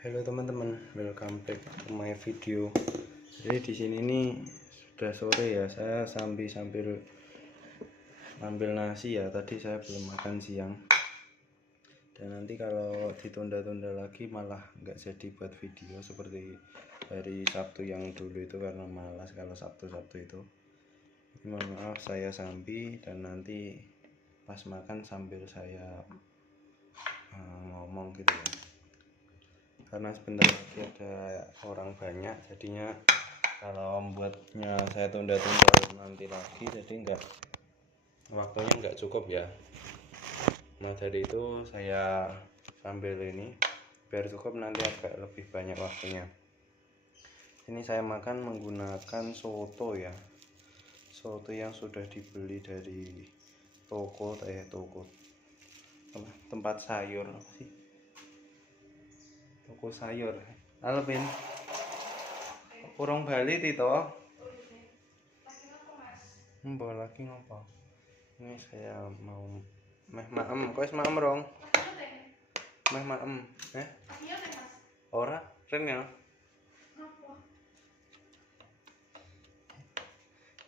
Halo teman-teman, welcome back to my video. Jadi di sini nih sudah sore ya, saya sambil ambil nasi ya. Tadi saya belum makan siang. Dan nanti kalau ditunda-tunda lagi malah nggak jadi buat video seperti hari Sabtu yang dulu itu, karena malas kalau Sabtu itu. Mohon maaf saya sambil, dan nanti pas makan sambil saya ngomong gitu ya. Karena sebentar lagi ada orang banyak, jadinya kalau membuatnya saya tunda-tunda nanti lagi, jadi waktunya nggak cukup ya. Nah dari itu saya sambil ini biar cukup, nanti agak lebih banyak waktunya. Ini saya makan menggunakan soto ya, soto yang sudah dibeli dari tempat sayur apa sih, toko sayur. Halo Pin, kurang balik Tito. Mbak lagi ngopo? Ini saya mau meh maem, kowe wis maem rong? Meh maem, ora, ren ya.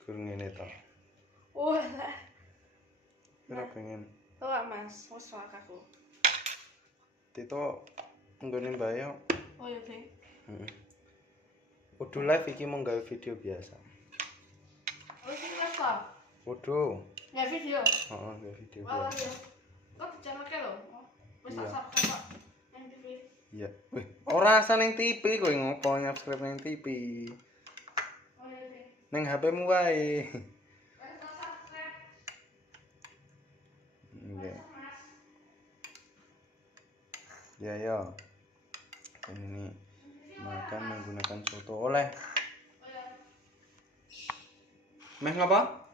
Kurang ngene to. Walah. Kira pengen. Tua Mas, wis aku. Tito nggone mbayo. Oh iya, Ding. Udah live iki mau gawe video biasa. Oh, iki wis kok. Udah. Ya video. Heeh, gawe video Wah, biasa. ya. Kok dicelake lho. Wis tak Iya. subscribe kok. Yang TV. Iya. Wih, ora asal ning TV kowe ngopo subscribe ning TV. Oh iya, Ding. Ning HP-mu wae. Wis tak subscribe. Iya. Mas. Ya ya. Ini makan menggunakan soto oleh. Oh iya. Meh ngapa?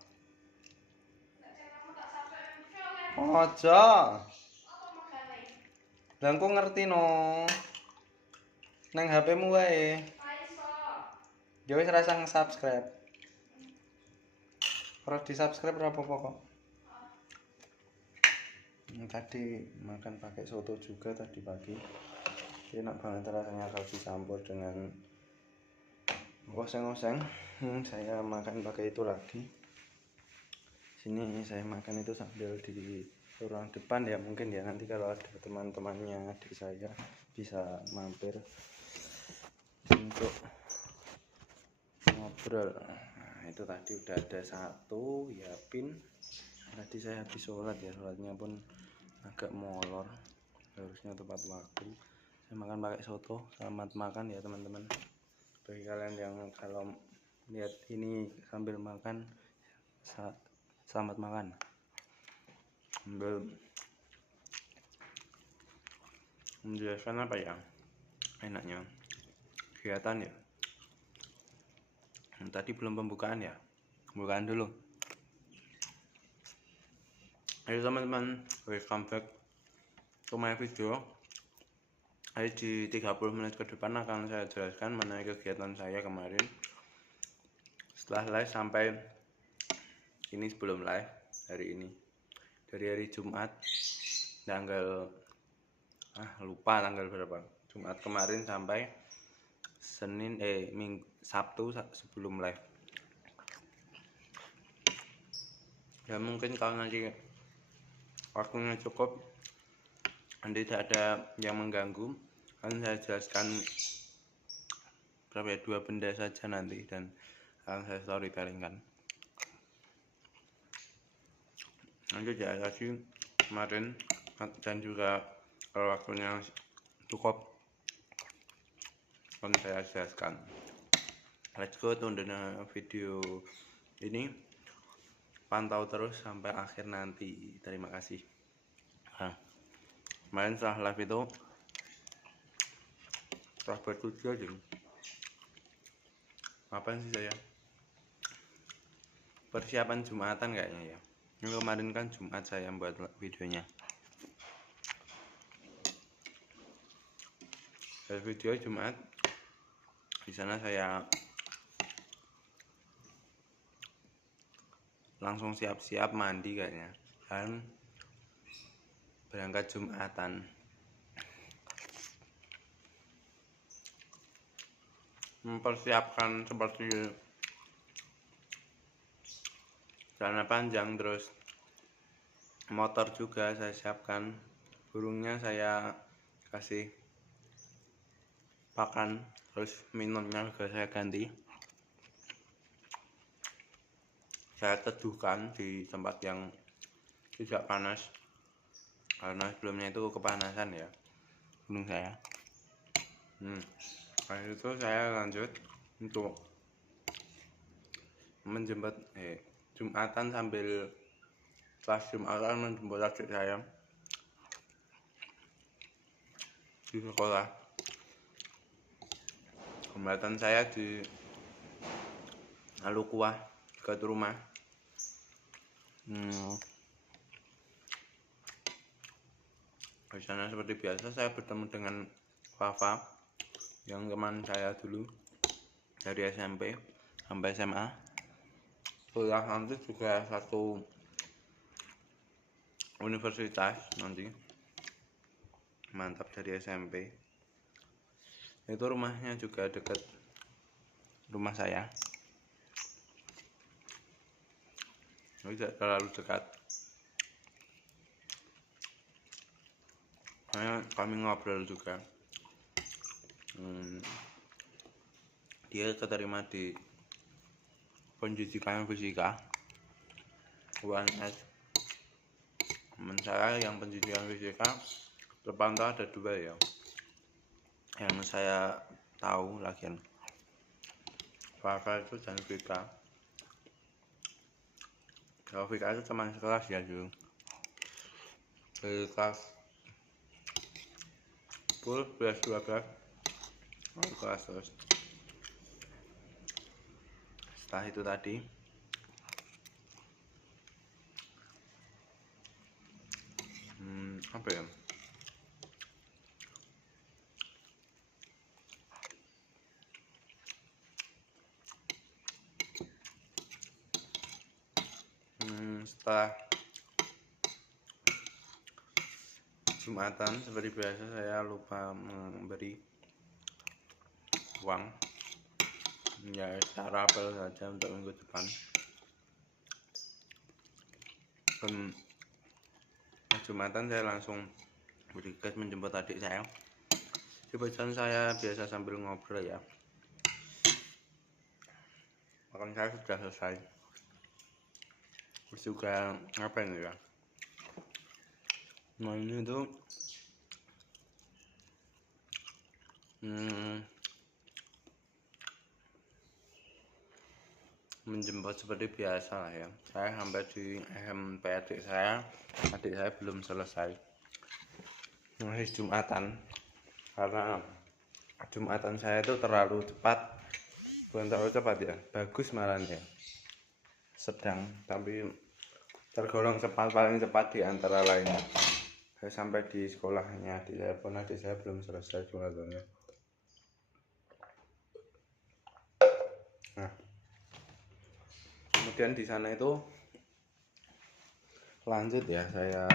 Tak channelmu tak subscribe video oleh. Aja. Apa magane? Lah engko ngerti no. Nang HP-mu wae. Ta iso. Ya wis rasa nge-subscribe. Ora di-subscribe ora apa-apa kok. Tadi makan pakai soto juga tadi pagi. Enak banget rasanya kalau dicampur dengan oseng-oseng. Saya makan pakai itu lagi. Sini saya makan itu sambil di ruang depan ya, mungkin ya nanti kalau ada teman-temannya adik saya bisa mampir untuk ngobrol. Nah, itu tadi udah ada satu ya Pin. Tadi saya habis sholat ya, sholatnya pun agak molor, harusnya tepat waktu. Saya makan pakai soto. Selamat makan ya teman-teman. Bagi kalian yang kalau lihat ini sambil makan, selamat makan. Menjelaskan apa ya enaknya kegiatan ya. Tadi belum pembukaan ya, pembukaan dulu. Ayo teman-teman, welcome back to my video. Di 30 menit ke depan akan saya jelaskan mengenai kegiatan saya kemarin setelah live sampai ini, sebelum live hari ini, dari hari Jumat tanggal lupa tanggal berapa, Jumat kemarin sampai Senin Sabtu sebelum live. Ya mungkin kalau nanti waktunya cukup, nanti tidak ada yang mengganggu, kan saya jelaskan berapa ya, 2 benda saja nanti, dan akan saya storytelling kan. Nanti ya tadi kemarin, dan juga kalau waktunya cukup akan saya jelaskan. Let's go to the video ini, pantau terus sampai akhir nanti. Terima kasih. Kemarin setelah live itu setelah bertujuh aja. Ngapain sih saya? Persiapan Jumatan kayaknya ya. Yang kemarin kan Jumat saya buat videonya. Dari video Jumat, di sana saya langsung siap-siap mandi kayaknya, dan berangkat Jumatan. mempersiapkan seperti celana panjang, terus motor juga saya siapkan, burungnya saya kasih pakan, terus minumnya juga saya ganti, saya teduhkan di tempat yang tidak panas karena sebelumnya itu kepanasan ya burung saya. Habis itu saya lanjut untuk menjemput Jumatan, sambil pas Jumatan menjemput adik saya di sekolah. Jumatan saya di Alukuah dekat rumah. Di sana seperti biasa saya bertemu dengan Fafa yang teman saya dulu dari SMP sampai SMA. Setelah nanti juga satu universitas nanti, mantap, dari SMP. Itu rumahnya juga dekat rumah saya, tidak terlalu dekat. Kami ngobrol juga. Dia keterima di pendidikan fisika UNS. Teman saya yang pendidikan fisika terpantau ada 2 ya, yang saya tahu lagi. Fakar itu dan Vika. Kalau Vika itu teman sekelas ya dulu, dari kelas 10, 11, 12 kelas. Terus setelah itu tadi apa ya, setelah Jumatan seperti biasa saya lupa memberi uang ya, secara apel saja untuk minggu depan. Dan Jumatan saya langsung bergegas menjemput adik saya. Di perjalanan saya biasa sambil ngobrol ya. Makan saya sudah selesai. Terus juga ngapain ya? Nah ini tuh menjemput seperti biasa lah ya. Saya sampai di SMP adik saya belum selesai, masih Jumatan. Karena Jumatan saya itu terlalu cepat, bukan terlalu cepat ya, bagus malah ya, sedang, tapi tergolong cepat, paling cepat di antara lainnya. Saya sampai di sekolahnya adik saya pun, adik saya belum selesai Jumatannya. Nah, kemudian di sana itu lanjut ya, saya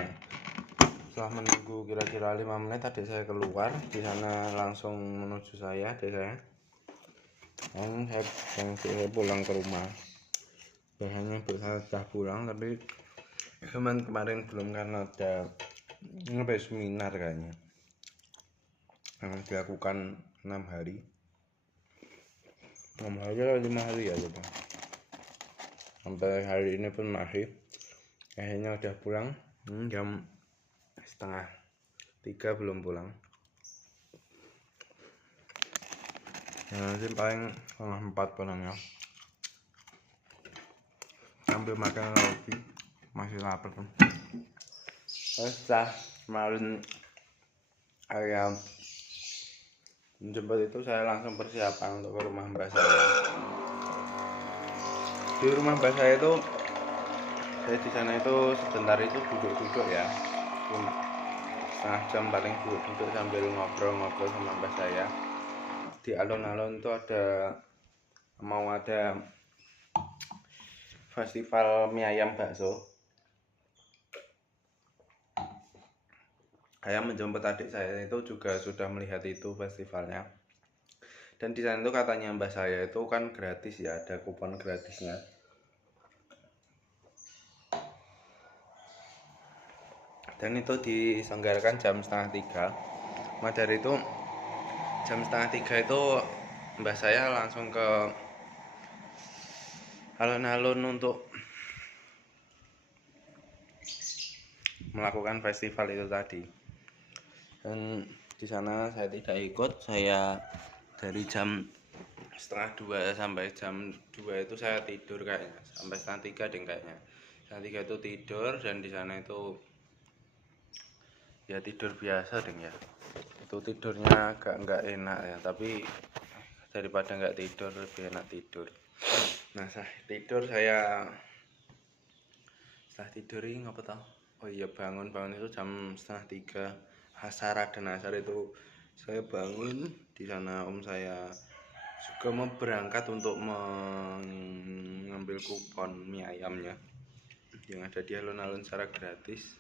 setelah menunggu kira-kira 5 menit adik saya keluar. Di sana langsung menuju saya, adik saya, dan saya pulang ke rumah. Biasanya saya sudah pulang, tapi kemarin belum karena ada seminar kayaknya yang dilakukan 6 hari atau 5 hari ya gitu. Sampai hari ini pun masih, akhirnya udah pulang jam 2:30 belum pulang. Nanti paling 3:30 pulangnya, sambil makan roti, masih lapar kan. Setelah kemarin ayam menjemput itu, saya langsung persiapan untuk ke rumah mbak saya. Di rumah mbak saya itu, saya di sana itu sebentar itu duduk-duduk ya, setengah jam paling duduk-duduk sambil ngobrol-ngobrol sama mbak saya. Di alun-alun itu mau ada festival mie ayam bakso. Saya menjemput adik saya itu juga sudah melihat itu festivalnya, Dan di sana itu katanya mbah saya itu kan gratis ya, ada kupon gratisnya. Dan itu diselenggarakan jam 2:30. Maka dari itu jam 2:30 itu mbah saya langsung ke alun-alun untuk melakukan festival itu tadi. Dan di sana saya tidak ikut. Saya dari jam 1:30 sampai jam 2 itu saya tidur kayaknya, sampai 2:30 deh kayaknya. 2:30 itu tidur, dan di sana itu ya tidur biasa deh ya. Itu tidurnya agak nggak enak ya, tapi daripada nggak tidur lebih enak tidur. Nah, setelah tidur ini apa tau? Oh iya, bangun itu jam 2:30 asar, dan asar itu saya bangun. Di sana om saya juga mau berangkat untuk mengambil kupon mie ayamnya yang ada di alun-alun secara gratis.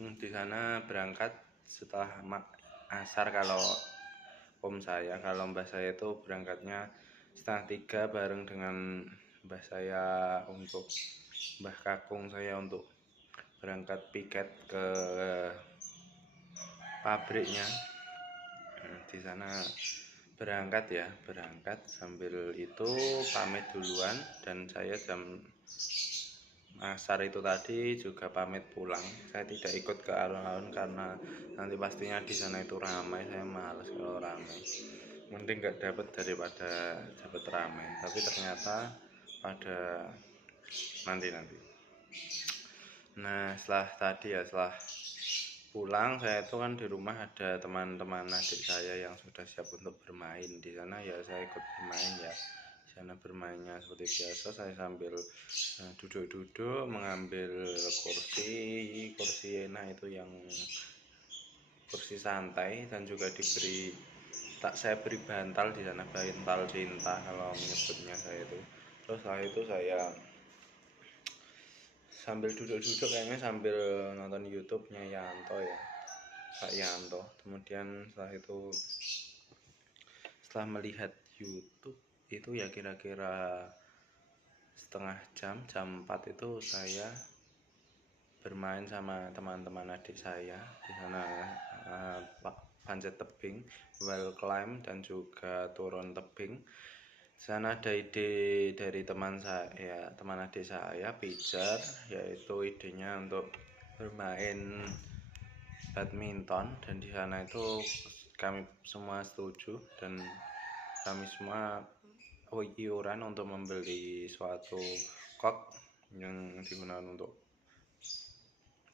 Di sana berangkat setelah asar kalau om saya. Kalau mbah saya itu berangkatnya 2:30 bareng dengan mbah saya, untuk mbah kakung saya untuk berangkat piket ke pabriknya. Di sana berangkat sambil itu pamit duluan, dan saya jam asar itu tadi juga pamit pulang. Saya tidak ikut ke alun-alun karena nanti pastinya di sana itu ramai. Saya males kalau ramai, mending nggak dapat daripada dapat ramai. Tapi ternyata pada nanti. Nah, setelah pulang, saya itu kan di rumah ada teman-teman adik saya yang sudah siap untuk bermain. Di sana ya saya ikut bermain ya. Di sana bermainnya seperti biasa, saya sambil duduk-duduk mengambil kursi enak itu, yang kursi santai, dan juga saya beri bantal di sana, bantal cinta kalau menyebutnya saya itu. Terus setelah itu saya sambil duduk-duduk kayaknya sambil nonton YouTube-nya Yanto ya, Pak Yanto. Kemudian setelah melihat YouTube itu ya kira-kira setengah jam 4 itu saya bermain sama teman-teman adik saya di sana, panjat tebing, wall climb, dan juga turun tebing. Di sana ada ide dari teman adik saya, Pijar, yaitu idenya untuk bermain badminton. Dan di sana itu kami semua setuju, dan kami semua iuran untuk membeli suatu kok yang digunakan untuk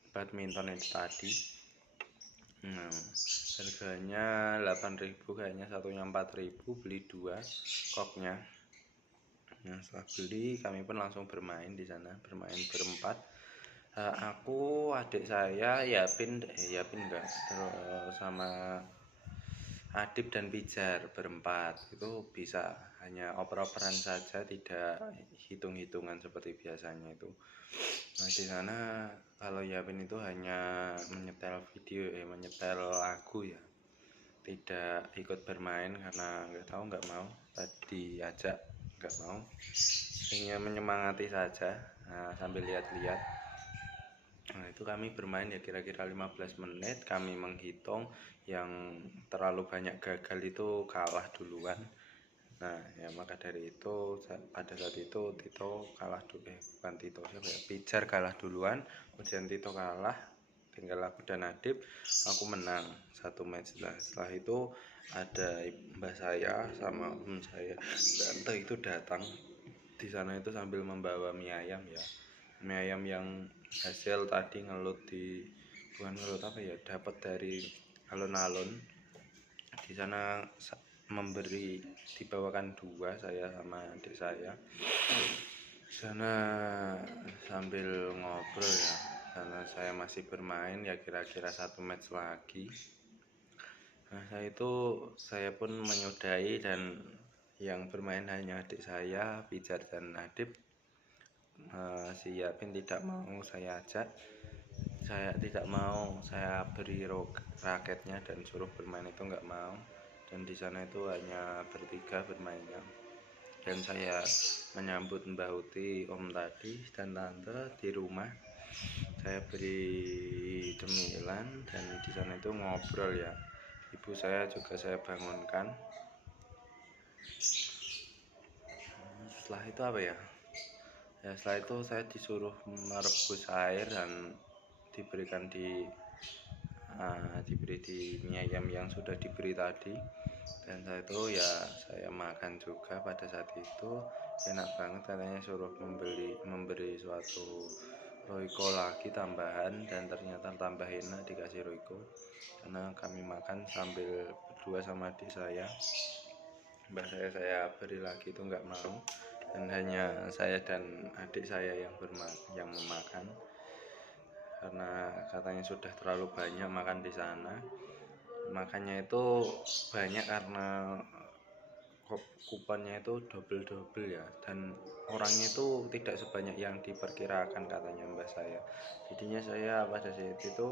badminton itu tadi. Nah, harganya 8.000 kayaknya, satunya 4.000, beli 2 koknya. Nah, setelah beli kami pun langsung bermain di sana, bermain berempat. Aku, adik saya, Yapin enggak, terus sama Adib dan Pijar, berempat. Itu bisa hanya oper-operan saja, tidak hitung-hitungan seperti biasanya itu. Nah, di sana kalau Yapin itu hanya menyetel lagu ya, tidak ikut bermain karena nggak mau, tadi ajak nggak mau, hanya menyemangati saja. Nah, sambil lihat-lihat. Nah, itu kami bermain ya kira-kira 15 menit. Kami menghitung yang terlalu banyak gagal itu kalah duluan. Nah, ya maka dari itu pada saat itu Tito kalah dulu, bukan Tito, Pijar kalah duluan, kemudian Tito kalah, tinggal aku dan Adib. Aku menang 1 match. Setelah itu ada mbah saya sama om saya Tante itu datang di sana itu sambil membawa mie ayam ya, mie ayam yang hasil tadi dapat dari alun-alun. Di sana dibawakan 2, saya sama adik saya. Di sana sambil ngobrol ya, karena saya masih bermain ya kira-kira 1 match lagi. Nah, saya pun menyudahi, dan yang bermain hanya adik saya, Pijar dan Adib. Si Yapin tidak mau saya ajak, saya tidak mau, saya beri raketnya dan suruh bermain itu nggak mau. dan di sana itu hanya bertiga bermainnya, dan saya menyambut Mbak Uti, Om tadi dan Tante di rumah. Saya beri cemilan dan di sana itu ngobrol ya. Ibu saya juga saya bangunkan. Setelah itu apa ya? Ya setelah itu saya disuruh merebus air dan diberikan diberi di mie ayam yang sudah diberi tadi, dan saya itu ya saya makan juga. Pada saat itu enak banget, katanya suruh memberi suatu roiko lagi tambahan, dan ternyata tambah enak dikasih roiko karena kami makan sambil berdua sama adik saya. Mbak saya beri lagi itu nggak mau, dan hanya saya dan adik saya yang memakan karena katanya sudah terlalu banyak makan di sana. Makannya itu banyak karena kuponnya itu double ya, dan orangnya itu tidak sebanyak yang diperkirakan katanya Mbak saya. Jadinya saya pada saat itu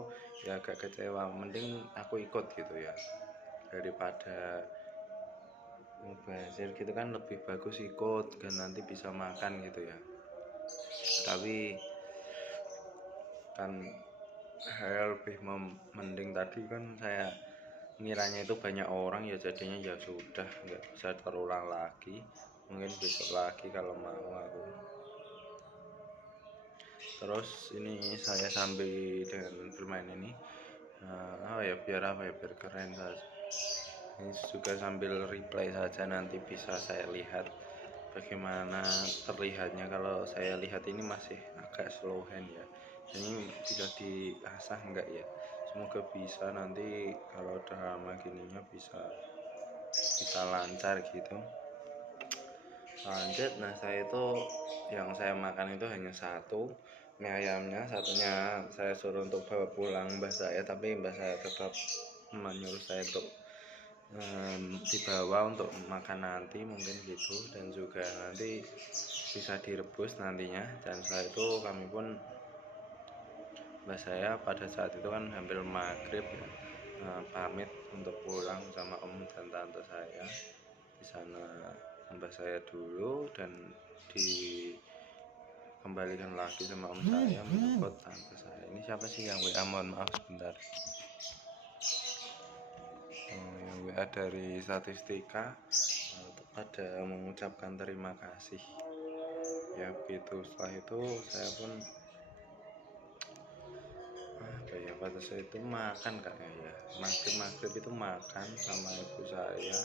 ya agak kecewa, mending aku ikut gitu ya, daripada mubazir gitu kan, lebih bagus ikut dan nanti bisa makan gitu ya. Tapi kan saya lebih mending tadi kan saya ngiranya itu banyak orang ya, jadinya ya sudah nggak bisa terulang lagi, mungkin besok lagi kalau mau aku. Terus ini saya sambil dengan bermain ini biar keren saja. Ini juga sambil replay saja, nanti bisa saya lihat bagaimana terlihatnya. Kalau saya lihat ini masih agak slow hand ya, ini bisa diasah enggak ya, semoga bisa, nanti kalau udah lama gininya bisa lancar gitu. Lanjut, nah saya itu yang saya makan itu hanya satu mie ayamnya, satunya saya suruh untuk bawa pulang mbah saya, tapi mbah saya tetap menyuruh saya untuk dibawa untuk makan nanti mungkin gitu, dan juga nanti bisa direbus nantinya. Dan setelah itu kami pun, mbak saya pada saat itu kan hampir maghrib ya, pamit untuk pulang sama om dan tante saya. Di sana mbak saya dulu dan dikembalikan lagi sama om saya menjemput tante saya. Ini siapa sih yang WA, mohon maaf sebentar. Yang WA dari statistika, ada mengucapkan terima kasih ya begitu. Setelah itu saya pun pada saat itu makan kayaknya ya, maghrib itu makan sama ibu saya,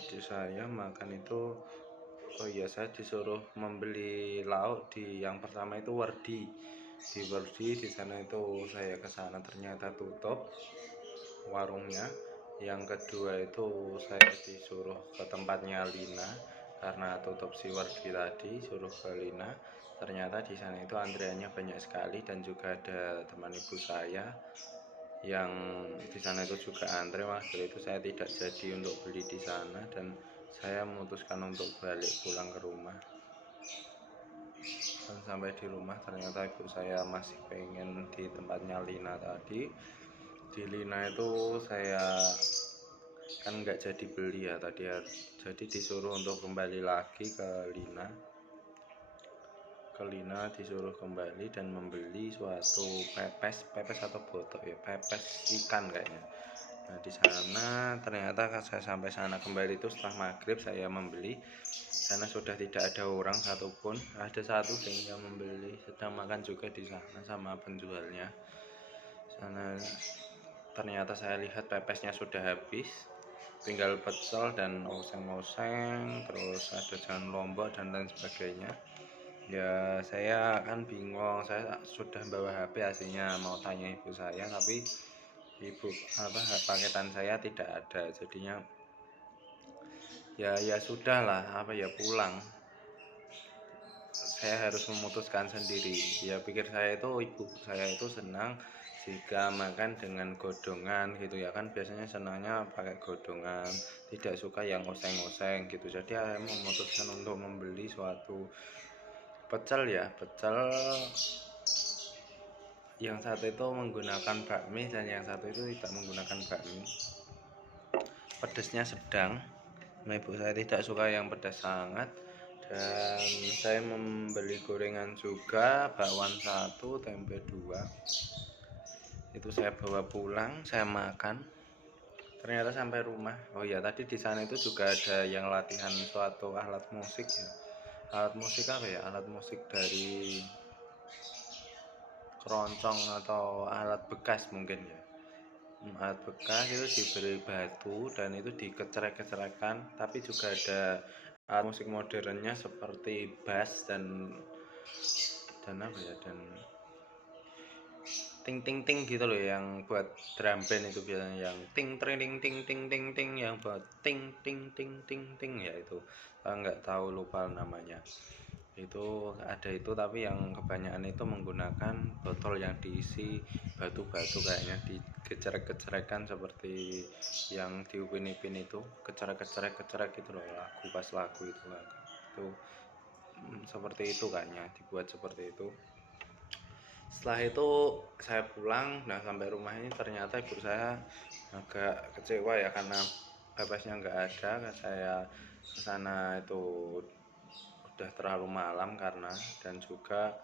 adik saya makan itu. Oh iya, saya disuruh membeli lauk di yang pertama itu Wardi, di sana itu saya ke sana ternyata tutup warungnya. Yang kedua itu saya disuruh ke tempatnya Lina karena tutup si Wardi tadi, suruh ke Lina. Ternyata di sana itu antriannya banyak sekali, dan juga ada teman ibu saya yang di sana itu juga antre. Waktu itu saya tidak jadi untuk beli di sana, dan saya memutuskan untuk balik pulang ke rumah. Dan sampai di rumah ternyata ibu saya masih pengen di tempatnya Lina tadi. Di Lina itu saya kan nggak jadi beli ya tadi, jadi disuruh untuk kembali lagi ke Lina, disuruh kembali dan membeli suatu pepes atau botok ya, pepes ikan kayaknya. Nah di sana ternyata saya sampai sana kembali itu setelah maghrib, saya membeli karena sudah tidak ada orang satupun. Ada satu yang membeli sedang makan juga di sana sama penjualnya. Sana ternyata saya lihat pepesnya sudah habis, tinggal pecel dan oseng-oseng, terus ada jangan lombok dan lain sebagainya. Ya saya kan bingung, saya sudah bawa HP aslinya mau tanya ibu saya, tapi paketan saya tidak ada. Jadinya ya sudahlah, pulang. Saya harus memutuskan sendiri. Ya pikir saya itu ibu saya itu senang jika makan dengan godongan gitu ya kan, biasanya senangnya pakai godongan, tidak suka yang oseng-oseng gitu. Jadi saya memutuskan untuk membeli suatu pecel yang satu itu menggunakan bakmi dan yang satu itu tidak menggunakan bakmi. pedasnya sedang. Nah, ibu saya tidak suka yang pedas sangat. Dan saya membeli gorengan juga, bakwan 1, tempe 2. Itu saya bawa pulang, saya makan. Ternyata sampai rumah, oh iya, tadi di sana itu juga ada yang latihan suatu alat musik ya. Alat musik apa ya? Alat musik dari keroncong atau alat bekas mungkin ya. Alat bekas itu diberi batu dan itu dikecerek-kecerkan, tapi juga ada alat musik modernnya seperti bass dan apa ya, dan ting ting ting gitu loh, yang buat drum band itu biasanya yang ting ting ting ting ting ting ting, yang buat ting ting ting ting ting ya itu. Nggak tahu, lupa namanya. Itu ada itu, tapi yang kebanyakan itu menggunakan botol yang diisi batu-batu, kayaknya digecerek-gecerekan seperti yang di Upin Ipin itu, kecerek-kecerek gitu loh, lagu pas lagu itu seperti itu kayaknya, dibuat seperti itu. Setelah itu saya pulang, nah sampai rumah ini ternyata ibu saya agak kecewa ya, karena bebasnya nggak ada. Saya kesana itu udah terlalu malam dan juga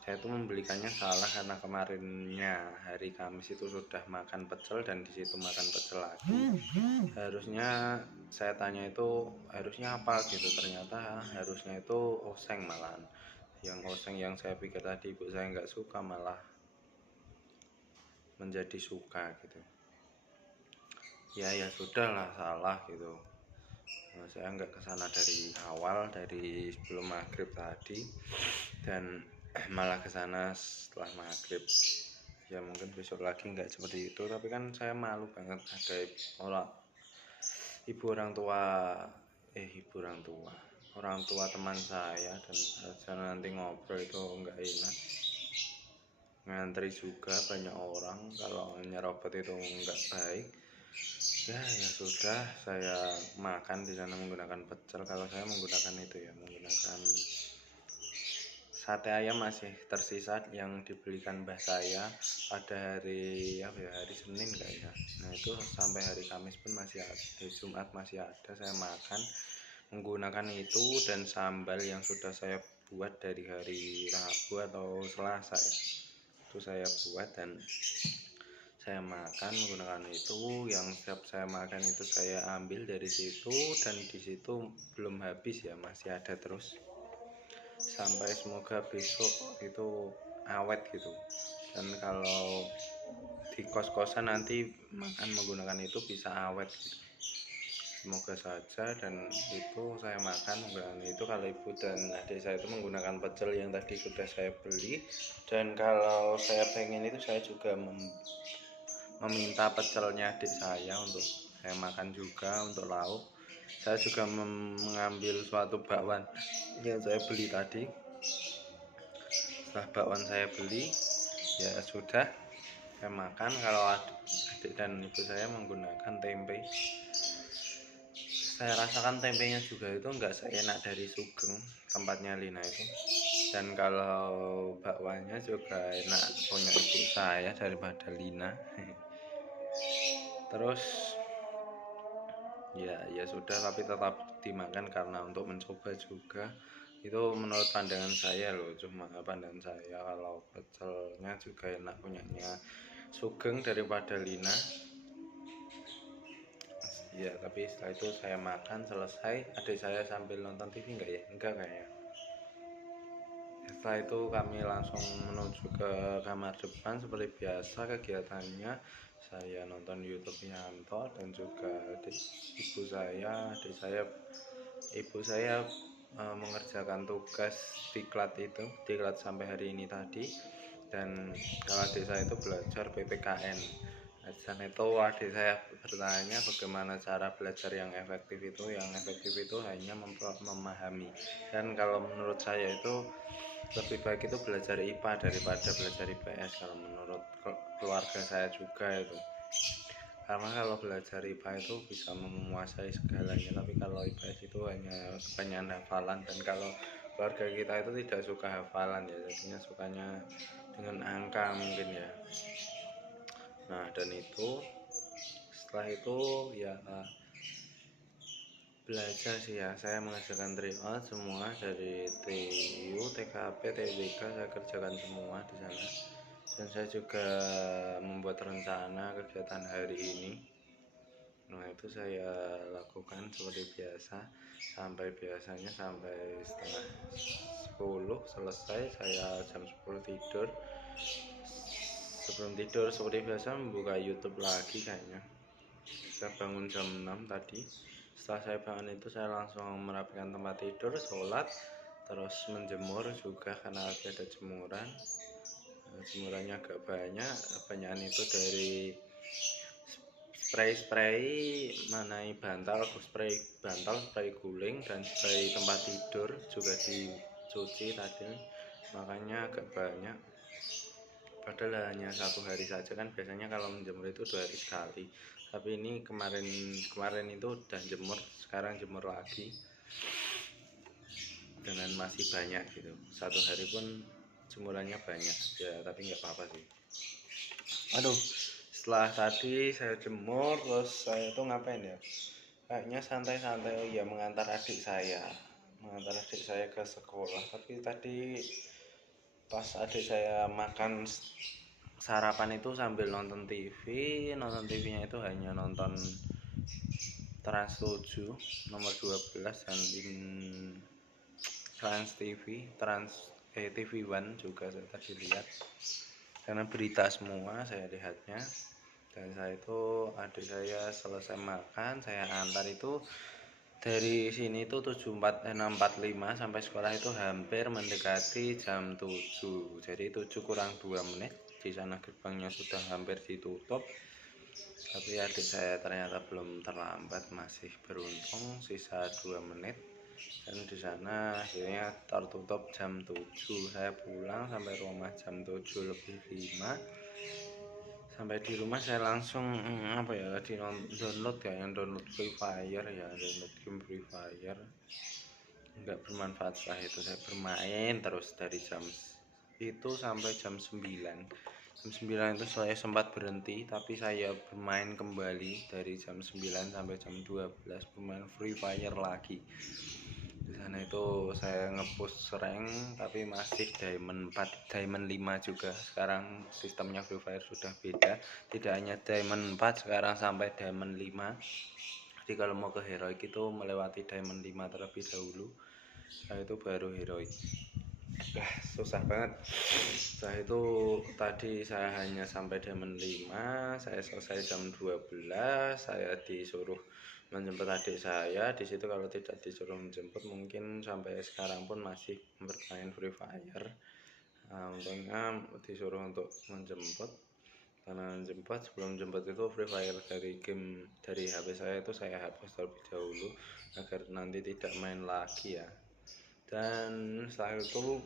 saya itu membelikannya salah, karena kemarinnya hari Kamis itu sudah makan pecel dan di situ makan pecel lagi. Harusnya saya tanya itu harusnya apa gitu, ternyata harusnya itu oseng malahan. Yang oseng yang saya pikir tadi ibu saya nggak suka malah menjadi suka gitu. Ya sudahlah, salah gitu. Nah, saya nggak kesana dari awal, dari sebelum maghrib tadi, dan malah kesana setelah maghrib. Ya mungkin besok lagi nggak seperti itu, tapi kan saya malu banget ada orang tua teman saya, dan nanti ngobrol itu nggak enak. Ngantri juga banyak orang, kalau nyerobot itu nggak baik. Ya sudah, saya makan di sana menggunakan pecel. Kalau saya menggunakan itu ya, menggunakan sate ayam masih tersisa yang dibelikan mbah saya pada hari hari Senin kayaknya. Nah itu sampai hari Kamis pun masih ada, hari Jumat masih ada. Saya makan menggunakan itu dan sambal yang sudah saya buat dari hari Rabu atau Selasa ya. Itu saya buat dan saya makan menggunakan itu. Yang setiap saya makan itu saya ambil dari situ, dan di situ belum habis ya, masih ada terus sampai semoga besok itu awet gitu. Dan kalau di kos-kosan nanti makan menggunakan itu bisa awet gitu, semoga saja. Dan itu saya makan menggunakan itu. Kalau ibu dan adik saya itu menggunakan pecel yang tadi sudah saya beli, dan kalau saya pengen itu saya juga meminta pecelnya adik saya untuk saya makan juga untuk lauk. Saya juga mengambil suatu bakwan yang saya beli tadi. Setelah bakwan saya beli, ya sudah saya makan. Kalau adik dan ibu saya menggunakan tempe, saya rasakan tempenya juga itu enggak seenak dari Sugeng tempatnya Lina itu. Dan kalau bakwannya juga enak punya ibu saya daripada Lina. Terus ya sudah, tapi tetap dimakan karena untuk mencoba juga. Itu menurut pandangan saya loh, cuma pandangan saya, kalau pecelnya juga enak punyanya Sugeng daripada Lina. Ya tapi setelah itu saya makan selesai, adik saya sambil nonton TV enggak kayaknya. Setelah itu kami langsung menuju ke kamar depan seperti biasa kegiatannya. Saya nonton YouTube Yanto, dan juga ibu saya mengerjakan tugas diklat sampai hari ini tadi. Dan kalau adik saya itu belajar PPKN. Di sana itu adik saya bertanya bagaimana cara belajar yang efektif itu. Yang efektif itu hanya memahami. Dan kalau menurut saya itu lebih baik itu belajar IPA daripada belajar IPS, kalau menurut keluarga saya juga itu. Karena kalau belajar IPA itu bisa menguasai segalanya, tapi kalau IPS itu hanya kebanyakan hafalan. Dan kalau keluarga kita itu tidak suka hafalan ya, jadinya sukanya dengan angka mungkin ya. Nah dan itu setelah itu ya belajar sih ya, saya mengerjakan tryout semua dari TU, TKP, TBK saya kerjakan semua di sana. Dan saya juga membuat rencana kegiatan hari ini. Nah itu saya lakukan seperti biasa biasanya sampai setengah 10 selesai. Saya jam 10 tidur. Sebelum tidur seperti biasa membuka YouTube lagi kayaknya. Saya bangun jam 6 tadi. Setelah saya bangun itu saya langsung merapikan tempat tidur, sholat, terus menjemur juga karena ada jemuran. Jemurannya agak banyakan itu dari spray mengenai bantal, spray guling, dan spray tempat tidur juga dicuci tadi, makanya agak banyak. Padahal hanya 1 hari saja kan, biasanya kalau menjemur itu 2 hari sekali. Tapi ini kemarin itu udah jemur, sekarang jemur lagi dengan masih banyak gitu. 1 hari pun jemurannya banyak ya, tapi nggak apa-apa sih. Aduh, setelah tadi saya jemur terus saya tuh ngapain ya, kayaknya santai-santai. Oh iya, mengantar adik saya ke sekolah. Tapi tadi pas adik saya makan sarapan itu sambil nonton TV-nya itu hanya nonton Trans 7 nomor 12 dan Trans TV One juga saya tadi lihat, karena berita semua saya lihatnya. Dan saya itu adik saya selesai makan saya antar itu dari sini itu 6.45 sampai sekolah itu hampir mendekati jam 7, jadi 7 kurang 2 menit di sana gerbangnya sudah hampir ditutup. Tapi adik saya ternyata belum terlambat, masih beruntung sisa 2 menit. Dan di sana akhirnya tertutup jam 7. Saya pulang sampai rumah jam 7:05. Sampai di rumah saya langsung download Free Fire ya, download game Free Fire. Enggak bermanfaat, setelah itu saya bermain terus dari jam itu sampai jam 9. Jam 9 itu saya sempat berhenti, tapi saya bermain kembali dari jam 9 sampai jam 12 bermain Free Fire lagi. Di sana itu saya ngepush rank tapi masih diamond 4, diamond 5 juga. Sekarang sistemnya Free Fire sudah beda, tidak hanya diamond 4, sekarang sampai diamond 5. Jadi kalau mau ke heroic itu melewati diamond 5 terlebih dahulu, setelah itu baru heroic. Susah banget. Setelah itu tadi saya hanya sampai diamond 5, saya selesai jam 12, saya disuruh menjemput adik saya. Di situ kalau tidak disuruh menjemput mungkin sampai sekarang pun masih bermain Free Fire. Untungnya disuruh untuk menjemput, karena sebelum jemput itu Free Fire dari HP saya itu saya hapus terlebih dahulu agar nanti tidak main lagi ya. Dan setelah itu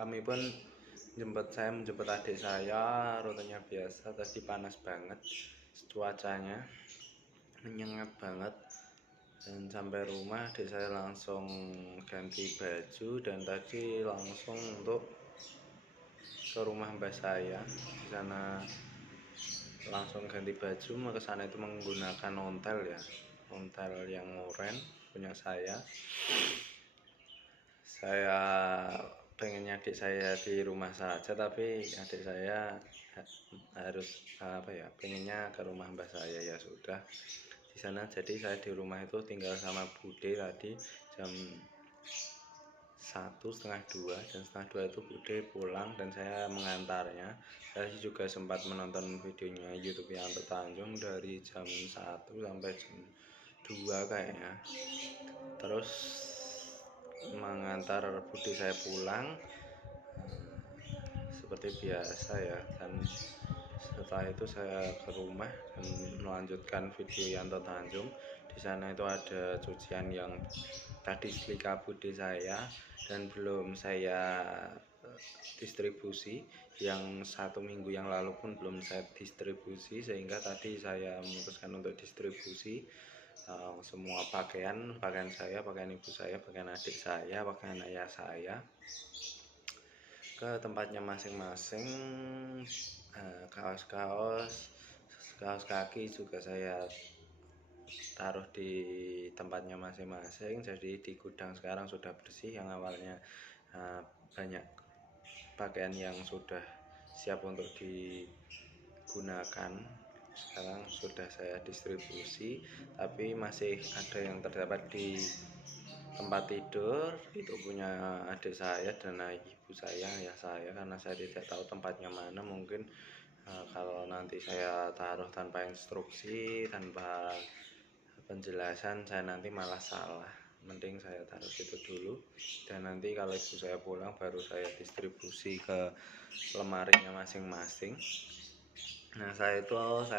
kami pun menjemput adik saya, rutenya biasa. Tadi panas banget, cuacanya menyengat banget. Dan sampai rumah adik saya langsung ganti baju, dan tadi langsung untuk ke rumah mbah saya. Di sana langsung ganti baju, mau ke sana itu menggunakan ontel ya, ontel yang oren punya saya. Saya pengennya adik saya di rumah saja, tapi adik saya harus pengennya ke rumah mbah saya, ya sudah di sana. Jadi saya di rumah itu tinggal sama Bude tadi jam 1:30, dan 1:30 itu Bude pulang dan saya mengantarnya. Saya juga sempat menonton videonya YouTube Yanto Tanjung dari jam 1 sampai jam 2 kayaknya, terus mengantar Bude saya pulang seperti biasa ya. Dan setelah itu saya ke rumah dan melanjutkan video Yanto Tanjung. Di sana itu ada cucian yang tadi setrika Bude saya dan belum saya distribusi, yang 1 minggu yang lalu pun belum saya distribusi, sehingga tadi saya memutuskan untuk distribusi semua pakaian saya, pakaian ibu saya, pakaian adik saya, pakaian ayah saya ke tempatnya masing-masing. Kaos-kaos kaos kaki juga saya taruh di tempatnya masing-masing. Jadi di gudang sekarang sudah bersih, yang awalnya banyak pakaian yang sudah siap untuk digunakan sekarang sudah saya distribusi, tapi masih ada yang terdapat di tempat tidur. Itu punya adik saya dan ibu saya, ya saya, karena saya tidak tahu tempatnya mana. Mungkin kalau nanti saya taruh tanpa instruksi, tanpa penjelasan, saya nanti malah salah. Mending saya taruh situ dulu, dan nanti kalau ibu saya pulang baru saya distribusi ke lemarinya masing-masing. Nah, saya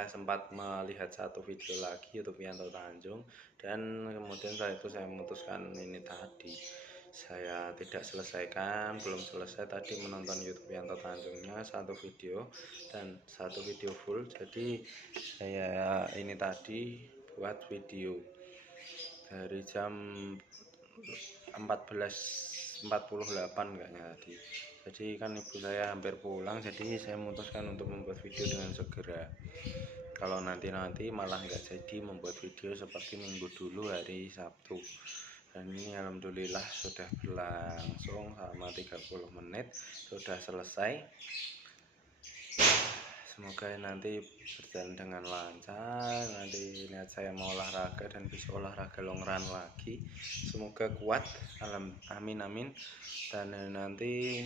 sempat melihat satu video lagi YouTube Yanto Tanjung, dan kemudian saya memutuskan ini tadi saya tidak selesaikan, belum selesai tadi menonton YouTube Yanto Tanjungnya satu video dan satu video full. Jadi saya ini tadi buat video dari jam 14.48 kayaknya tadi. Jadi kan ibu saya hampir pulang, jadi saya memutuskan untuk membuat video dengan segera. Kalau nanti malah nggak jadi membuat video seperti minggu dulu hari Sabtu. Dan ini alhamdulillah sudah berlangsung selama 30 menit, sudah selesai. Semoga nanti berjalan dengan lancar. Nanti niat saya mau olahraga dan bisa olahraga long run lagi. Semoga kuat. Amin amin. Dan nanti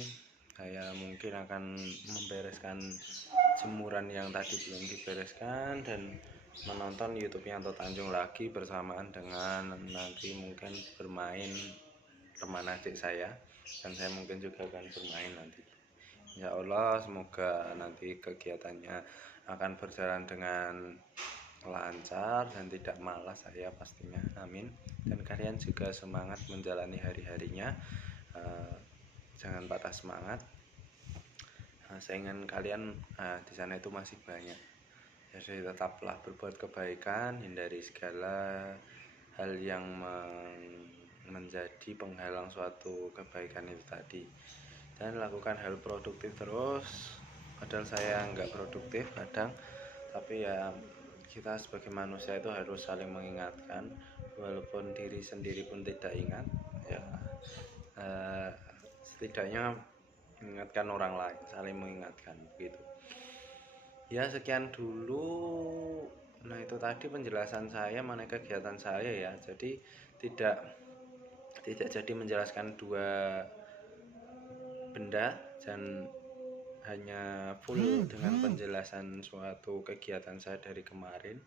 saya mungkin akan membereskan jemuran yang tadi belum dibereskan dan menonton YouTube Yanto Tanjung lagi bersamaan dengan nanti mungkin bermain teman adik saya, dan saya mungkin juga akan bermain nanti. Ya Allah, semoga nanti kegiatannya akan berjalan dengan lancar dan tidak malas saya pastinya, amin. Dan kalian juga semangat menjalani hari-harinya, jangan patah semangat. Saingan kalian di sana itu masih banyak, jadi tetaplah berbuat kebaikan, hindari segala hal yang menjadi penghalang suatu kebaikan itu tadi, dan lakukan hal produktif terus. Padahal saya nggak produktif kadang, tapi ya kita sebagai manusia itu harus saling mengingatkan, walaupun diri sendiri pun tidak ingat ya, setidaknya mengingatkan orang lain, saling mengingatkan begitu ya. Sekian dulu. Nah, itu tadi penjelasan saya mengenai kegiatan saya ya. Jadi tidak jadi menjelaskan dua benda dan hanya full dengan penjelasan suatu kegiatan saya dari kemarin.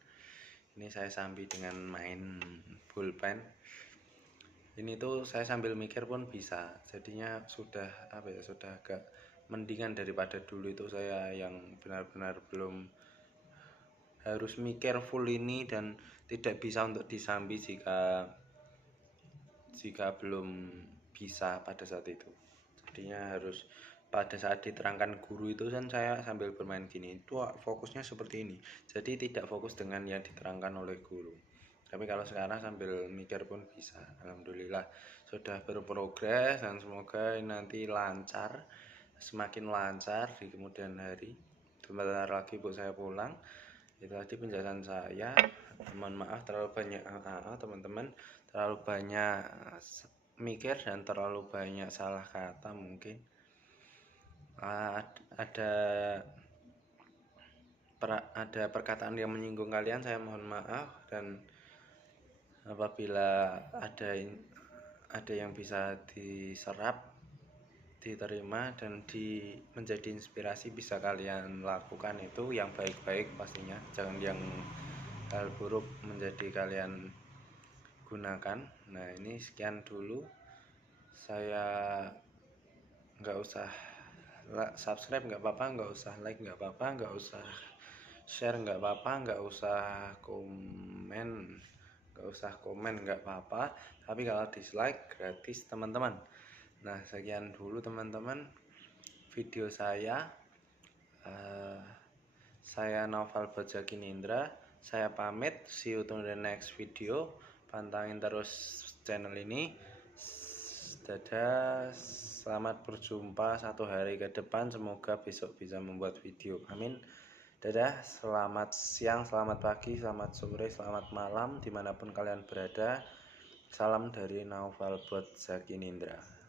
Ini saya sambil dengan main pulpen. Ini tuh saya sambil mikir pun bisa. Jadinya sudah sudah agak mendingan daripada dulu itu saya yang benar-benar belum harus mikir full ini dan tidak bisa untuk disambi jika belum bisa pada saat itu. Jadinya harus pada saat diterangkan guru itu kan saya sambil bermain gini, itu fokusnya seperti ini, jadi tidak fokus dengan yang diterangkan oleh guru. Tapi kalau sekarang sambil mikir pun bisa. Alhamdulillah sudah berprogres, dan semoga nanti lancar, semakin lancar di kemudian hari. Sebentar lagi ibu saya pulang. Itu tadi penjelasan saya. Mohon maaf terlalu banyak teman-teman, terlalu banyak mikir dan terlalu banyak salah kata mungkin. Ada perkataan yang menyinggung kalian, saya mohon maaf. Dan apabila ada yang bisa diserap, diterima, dan menjadi inspirasi, bisa kalian lakukan itu yang baik-baik pastinya. Jangan yang hal buruk menjadi kalian gunakan. Nah, ini sekian dulu. Saya nggak usah subscribe nggak apa-apa, nggak usah like nggak apa-apa, nggak usah share nggak apa-apa, nggak usah komen nggak apa-apa, tapi kalau dislike gratis teman-teman. Nah, sekian dulu teman-teman video saya. Saya Naufal Bajaginindra, saya pamit. See you to the next video. Pantangin terus channel ini. Dadah, selamat berjumpa satu hari ke depan. Semoga besok bisa membuat video, amin. Dadah, selamat siang, selamat pagi, selamat sore, selamat malam, dimanapun kalian berada. Salam dari Naufal Bot Zaki Nindra.